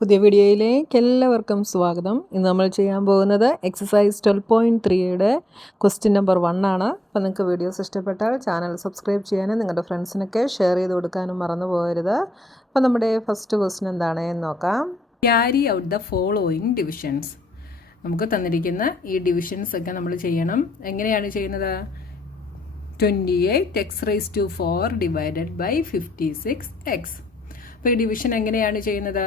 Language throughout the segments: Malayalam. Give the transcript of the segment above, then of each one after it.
പുതിയ വീഡിയോയിലേക്ക് എല്ലാവർക്കും സ്വാഗതം. ഇന്ന് നമ്മൾ ചെയ്യാൻ പോകുന്നത് എക്സസൈസ് 12.3യുടെ ക്വസ്റ്റ്യൻ നമ്പർ 1 ആണ്. അപ്പോൾ നിങ്ങൾക്ക് വീഡിയോസ് ഇഷ്ടപ്പെട്ടാൽ ചാനൽ സബ്സ്ക്രൈബ് ചെയ്യാനും നിങ്ങളുടെ ഫ്രണ്ട്സിനൊക്കെ ഷെയർ ചെയ്ത് കൊടുക്കാനും മറന്നു പോകരുത്. അപ്പോൾ നമ്മുടെ ഫസ്റ്റ് ക്വസ്റ്റ്യൻ എന്താണ് എന്ന് നോക്കാം. Carry out the following divisions. നമുക്ക് തന്നിരിക്കുന്ന ഈ ഡിവിഷൻസ് ഒക്കെ നമ്മൾ ചെയ്യണം. എങ്ങനെയാണ് ചെയ്യുന്നത്? 28x⁴ divided by 56x. അപ്പോൾ ഈ ഡിവിഷൻ എങ്ങനെയാണ് ചെയ്യുന്നത്?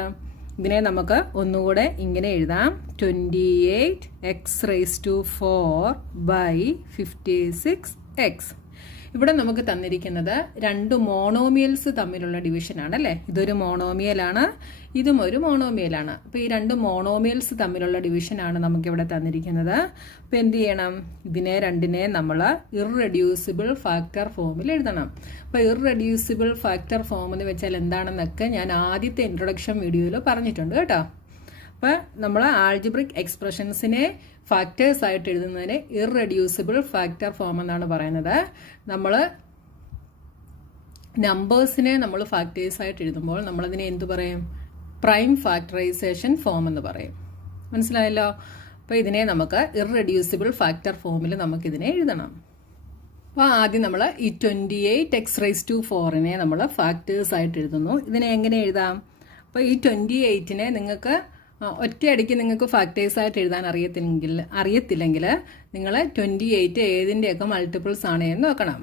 ഇതിനെ നമുക്ക് ഒന്നുകൂടെ ഇങ്ങനെ എഴുതാം. 28x⁴ by 56x. ഇവിടെ നമുക്ക് തന്നിരിക്കുന്നത് രണ്ട് മോണോമിയൽസ് തമ്മിലുള്ള ഡിവിഷനാണ് അല്ലേ? ഇതൊരു മോണോമിയലാണ്, ഇതും ഒരു മോണോമിയലാണ്. അപ്പോൾ ഈ രണ്ട് മോണോമിയൽസ് തമ്മിലുള്ള ഡിവിഷനാണ് നമുക്കിവിടെ തന്നിരിക്കുന്നത്. അപ്പോൾ എന്ത് ചെയ്യണം? ഇതിനെ രണ്ടിനെ നമ്മൾ ഇർറെഡ്യൂസിബിൾ ഫാക്ടർ ഫോമിൽ എഴുതണം. അപ്പോൾ ഇർറെഡ്യൂസിബിൾ ഫാക്ടർ ഫോം എന്ന് വെച്ചാൽ എന്താണെന്നൊക്കെ ഞാൻ ആദ്യത്തെ ഇൻട്രൊഡക്ഷൻ വീഡിയോയിൽ പറഞ്ഞിട്ടുണ്ട് കേട്ടോ. അപ്പോൾ നമ്മൾ ആൾജിബ്രിക് എക്സ്പ്രഷൻസിനെ ഫാക്ടേഴ്സ് ആയിട്ട് എഴുതുന്നതിന് ഇർറെഡ്യൂസിബിൾ ഫാക്ടർ ഫോം എന്നാണ് പറയുന്നത്. നമ്മൾ നമ്പേഴ്സിനെ നമ്മൾ ഫാക്ടേഴ്സ് ആയിട്ട് എഴുതുമ്പോൾ നമ്മളതിനെ എന്തു പറയും? പ്രൈം ഫാക്ടറൈസേഷൻ ഫോം എന്ന് പറയും. മനസ്സിലായല്ലോ? അപ്പോൾ ഇതിനെ നമുക്ക് ഇർറെഡ്യൂസിബിൾ ഫാക്ടർ ഫോമിൽ നമുക്കിതിനെ എഴുതണം. അപ്പോൾ ആദ്യം നമ്മൾ ഈ 28x⁴ നമ്മൾ ഫാക്ടേഴ്സ് ആയിട്ട് എഴുതുന്നു. ഇതിനെ എങ്ങനെ എഴുതാം? അപ്പോൾ ഈ 28നെ നിങ്ങൾക്ക് ഒറ്റയടിക്ക് നിങ്ങൾക്ക് ഫാക്ടേഴ്സ് ആയിട്ട് എഴുതാൻ അറിയത്തില്ലെങ്കിൽ നിങ്ങൾ 28 ഏതിൻ്റെയൊക്കെ മൾട്ടിപ്പിൾസ് ആണ് എന്ന് നോക്കണം.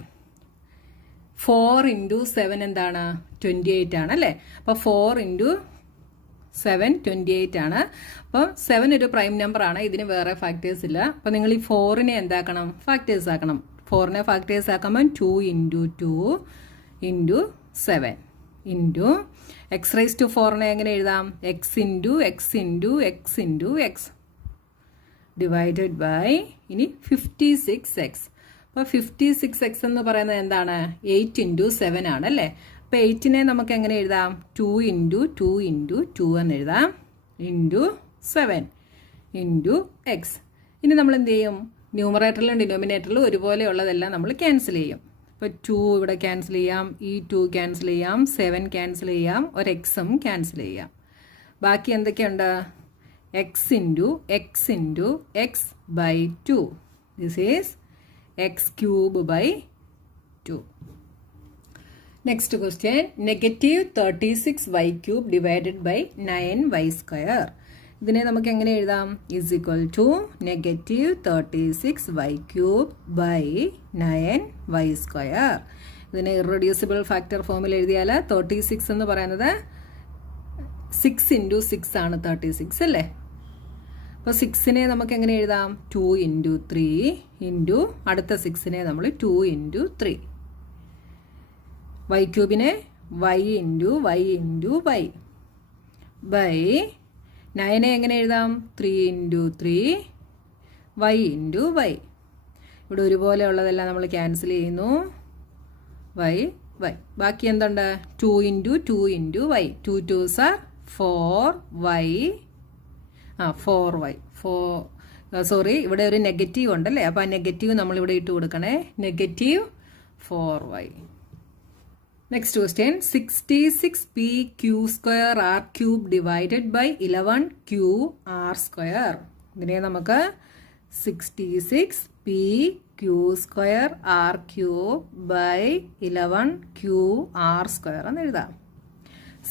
4 × 7 എന്താണ്? 28 ആണ് അല്ലേ? അപ്പോൾ 4 × 7 28 ആണ്. അപ്പോൾ 7 ഒരു പ്രൈം നമ്പർ ആണ്, ഇതിന് വേറെ ഫാക്ടേഴ്സ് ഇല്ല. അപ്പോൾ നിങ്ങൾ ഈ 4നെ എന്താക്കണം? ഫാക്ടേഴ്സ് ആക്കണം. 4നെ ഫാക്ടേഴ്സ് ആക്കുമ്പോൾ 2 × 2 × 7 ഇൻറ്റു x⁴ എങ്ങനെ എഴുതാം? x × x ഡിവൈഡഡ് ബൈ ഇനി 56x. അപ്പോൾ 56x എന്ന് പറയുന്നത് എന്താണ്? 8 × 7 ആണ് അല്ലേ? അപ്പോൾ 8നെ നമുക്ക് എങ്ങനെ എഴുതാം? 2 × 2 × 2 എന്ന് എഴുതാം ഇൻറ്റു 7 ഇൻറ്റു x. ഇനി നമ്മൾ എന്ത് ചെയ്യും? ന്യൂമറേറ്ററിലും ഡിനോമിനേറ്ററിലും ഒരുപോലെയുള്ളതെല്ലാം നമ്മൾ ക്യാൻസൽ ചെയ്യും. ഇപ്പോൾ 2 ഇവിടെ ക്യാൻസൽ ചെയ്യാം, ഈ 2 ക്യാൻസൽ ചെയ്യാം, 7 ക്യാൻസൽ ചെയ്യാം, ഒരു എക്സും ക്യാൻസൽ ചെയ്യാം. ബാക്കി എന്തൊക്കെയുണ്ട്? x × x by 2. This is x³/2. Next question, -36y³ divided by 9y². ഇതിനെ നമുക്ക് എങ്ങനെ എഴുതാം? Is equal to -36y³ by 9y². ഇതിനെ ഇർറെഡ്യൂസിബിൾ ഫാക്ടർ ഫോമിൽ എഴുതിയാൽ 36 എന്ന് പറയുന്നത് 6 × 6 ആണ് 36 അല്ലേ? അപ്പോൾ 6നെ നമുക്ക് എങ്ങനെ എഴുതാം? 2 × 3 ഇൻറ്റു അടുത്ത 6നെ നമ്മൾ 2 × 3. y³ y × y ബൈ 9നെ എങ്ങനെ എഴുതാം? 3 × 3 y × y. ഇവിടെ ഒരുപോലെ ഉള്ളതെല്ലാം നമ്മൾ ക്യാൻസൽ ചെയ്യുന്നു. y. ബാക്കി എന്തുണ്ട്? 2 × 2 × y. 2 2s are 4y. 4y. Sorry, ഇവിടെ ഒരു നെഗറ്റീവ് ഉണ്ടല്ലേ? അപ്പോൾ ആ നെഗറ്റീവ് നമ്മളിവിടെ ഇട്ട് കൊടുക്കണേ. -4y. Next question, 66pq² divided by 11qr². ഇതിനെ നമുക്ക് 66pq² ബൈ 11qr² എന്ന് എഴുതാം.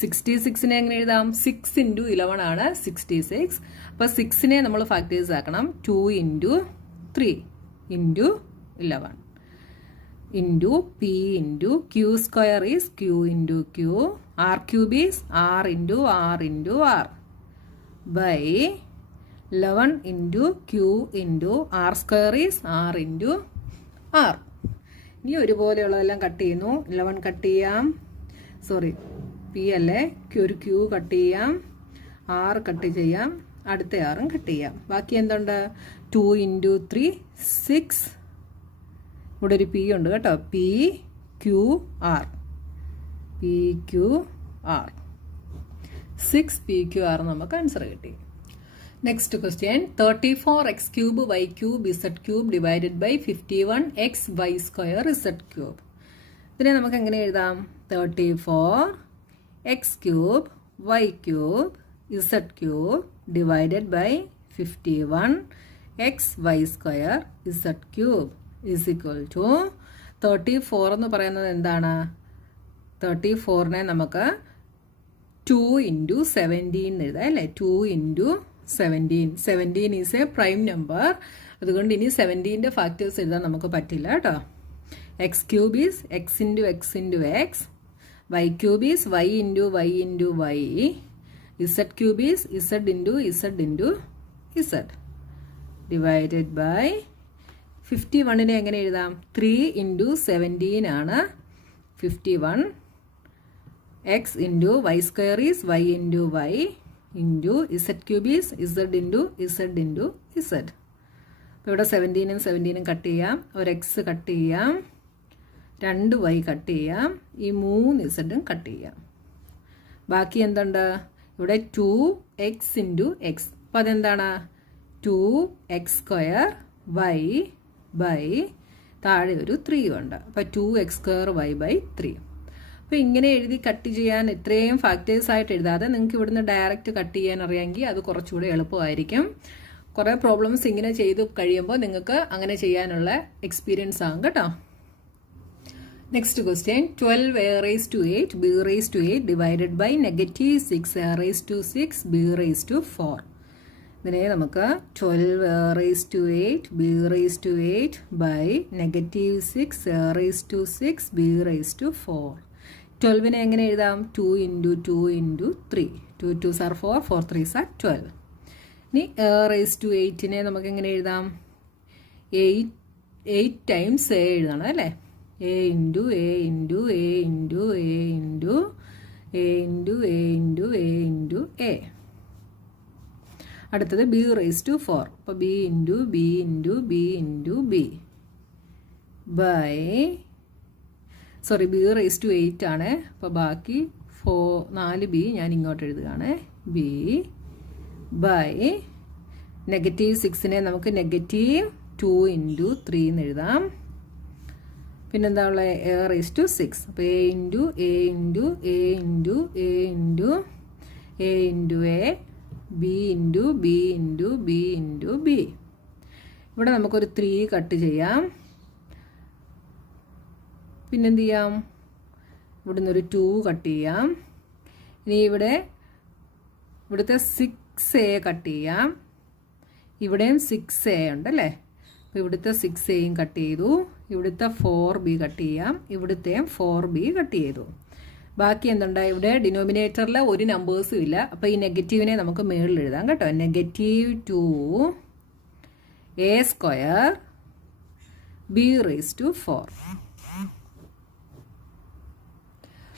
66നെ എങ്ങനെ എഴുതാം? 6 × 11 ആണ് 66. അപ്പോൾ 6നെ നമ്മൾ ഫാക്ടേഴ്സ് ആക്കണം. 2 × 3 × 11 into p × q² is q × q, r³ is r × r × r by 11 × q × r² is r × r. ഇനി ഒരുപോലെയുള്ളതെല്ലാം കട്ട് ചെയ്യുന്നു. 11 കട്ട് ചെയ്യാം, സോറി p അല്ലേ, ഒരു q കട്ട് ചെയ്യാം, r കട്ട് ചെയ്യാം, അടുത്ത rഉം കട്ട് ചെയ്യാം. ബാക്കി എന്തുണ്ട്? 2 × 3 6. ഇവിടെ ഒരു p ഉണ്ട് കേട്ടോ. PQR 6pqr നമുക്ക് ആൻസർ കിട്ടി. Next question, 34x³ y³ divided by 51xy² z³. ഇതിനെ നമുക്ക് എങ്ങനെ എഴുതാം? 34x³ y³ z cube divided by 51 xy square z cube is equal to 34 എന്ന് പറയുന്നത് എന്താണ്? 34നെ നമുക്ക് 2 into 17 എഴുതാം അല്ലേ? 2 into 17. 17 is a prime number. അതുകൊണ്ട് ഇനി 17ൻ്റെ ഫാക്ടേഴ്സ് എഴുതാൻ നമുക്ക് പറ്റില്ല കേട്ടോ. X cube is x into x into x, y cube is y into y into y, z cube is z into z into z divided by 51നെ എങ്ങനെ എഴുതാം? 3 into 17 ആണ് 51. X into y square is y into y into z cube is z into z into z. അപ്പോൾ ഇവിടെ 17ഉം 17ഉം കട്ട് ചെയ്യാം, ഒരു എക്സ് കട്ട് ചെയ്യാം, 2 വൈ കട്ട് ചെയ്യാം, ഈ 3 ഇസഡും കട്ട് ചെയ്യാം. ബാക്കി എന്തുണ്ട്? ഇവിടെ 2x ഇൻറ്റു എക്സ്. അപ്പോൾ അതെന്താണ്? 2x സ്ക്വയർ വൈ ബൈ താഴെ ഒരു 3 ഉണ്ട്. അപ്പോൾ 2x സ്ക്വയർ വൈ ബൈ 3. അപ്പോൾ ഇങ്ങനെ എഴുതി കട്ട് ചെയ്യാൻ ഇത്രയും ഫാക്ടേഴ്സ് ആയിട്ട് എഴുതാതെ നിങ്ങൾക്ക് ഇവിടുന്ന് ഡയറക്റ്റ് കട്ട് ചെയ്യാൻ അറിയാമെങ്കിൽ അത് കുറച്ചുകൂടെ എളുപ്പമായിരിക്കും. കുറേ പ്രോബ്ലംസ് ഇങ്ങനെ ചെയ്ത് കഴിയുമ്പോൾ നിങ്ങൾക്ക് അങ്ങനെ ചെയ്യാനുള്ള എക്സ്പീരിയൻസ് ആകും കേട്ടോ. Next question, 12a raised to 8 b raised to 8 divided by -6a raised to 6 b raised to 4. ഇതിനെ നമുക്ക് 12a raised to 8 b raised to 8 by -6a raised to 6 b raised to 4. 12നെ എങ്ങനെ എഴുതാം? 2 into 2 into 3. 2 2s are 4, 4 3s are 12. ഇനി a raised to 8നെ നമുക്ക് എങ്ങനെ എഴുതാം? 8 times a എഴുതണം അല്ലേ? a into a into a into a into a into a into a into a. അടുത്തത് b raised to 4. അപ്പോൾ b into b into b into b by b raised to 8 ആണ്. അപ്പോൾ ബാക്കി 4b ഞാൻ ഇങ്ങോട്ട് എഴുതുകയാണ്. b ബൈ -6നെ നമുക്ക് -2 into 3 എന്ന് എഴുതാം. പിന്നെന്താ ഉള്ളത്? a raised to 6. അപ്പോൾ a into a into a into a into a into a b into b into b into b. ഇവിടെ നമുക്കൊരു 3 കട്ട് ചെയ്യാം. പിന്നെന്ത് ചെയ്യാം? ഇവിടുന്ന് ഒരു 2 കട്ട് ചെയ്യാം. ഇനി ഇവിടുത്തെ 6a കട്ട് ചെയ്യാം. ഇവിടെയും 6a ഉണ്ടല്ലേ? അപ്പോൾ ഇവിടുത്തെ 6aയും കട്ട് ചെയ്തു. ഇവിടുത്തെ 4b കട്ട് ചെയ്യാം. ഇവിടുത്തെയും 4b കട്ട് ചെയ്തു. ബാക്കി എന്തുണ്ടായി? ഇവിടെ ഡിനോമിനേറ്ററിൽ ഒരു നമ്പേഴ്സും ഇല്ല. അപ്പോൾ ഈ നെഗറ്റീവിനെ നമുക്ക് മുകളിൽ എഴുതാം കേട്ടോ. -2a square b raised to 4.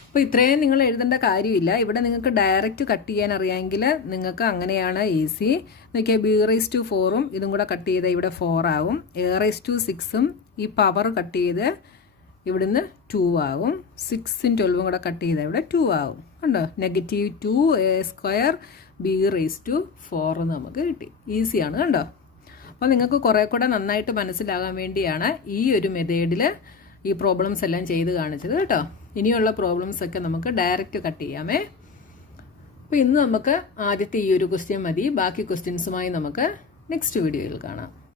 അപ്പോൾ ഇത്രയും നിങ്ങൾ എഴുതേണ്ട കാര്യമില്ല. ഇവിടെ നിങ്ങൾക്ക് ഡയറക്റ്റ് കട്ട് ചെയ്യാൻ അറിയാമെങ്കിൽ നിങ്ങൾക്ക് അങ്ങനെയാണ് ഈസി. നോക്കിയാൽ b raised to 4ഉം ഇതും കൂടെ കട്ട് ചെയ്താൽ ഇവിടെ 4 ആവും. a raised to 6ഉം ഈ പവർ കട്ട് ചെയ്ത് ഇവിടുന്ന് 2 ആവും. 6ഉം 12ഉം കൂടെ കട്ട് ചെയ്താൽ ഇവിടെ 2 ആവും. കണ്ടോ? -2a square b raised to 4 നമുക്ക് കിട്ടി. ഈസിയാണ് കണ്ടോ? അപ്പോൾ നിങ്ങൾക്ക് കുറേ കൂടെ നന്നായിട്ട് മനസ്സിലാകാൻ വേണ്ടിയാണ് ഈ ഒരു മെത്തേഡിൽ ഈ പ്രോബ്ലംസ് എല്ലാം ചെയ്ത് കാണിച്ചത് കേട്ടോ. ഇനിയുള്ള പ്രോബ്ലംസ് ഒക്കെ നമുക്ക് ഡയറക്റ്റ് കട്ട് ചെയ്യാമേ. അപ്പോൾ ഇന്ന് നമുക്ക് ആദ്യത്തെ ഈ ഒരു ക്വസ്റ്റ്യൻ മതി. ബാക്കി ക്വസ്റ്റ്യൻസുമായി നമുക്ക് നെക്സ്റ്റ് വീഡിയോയിൽ കാണാം.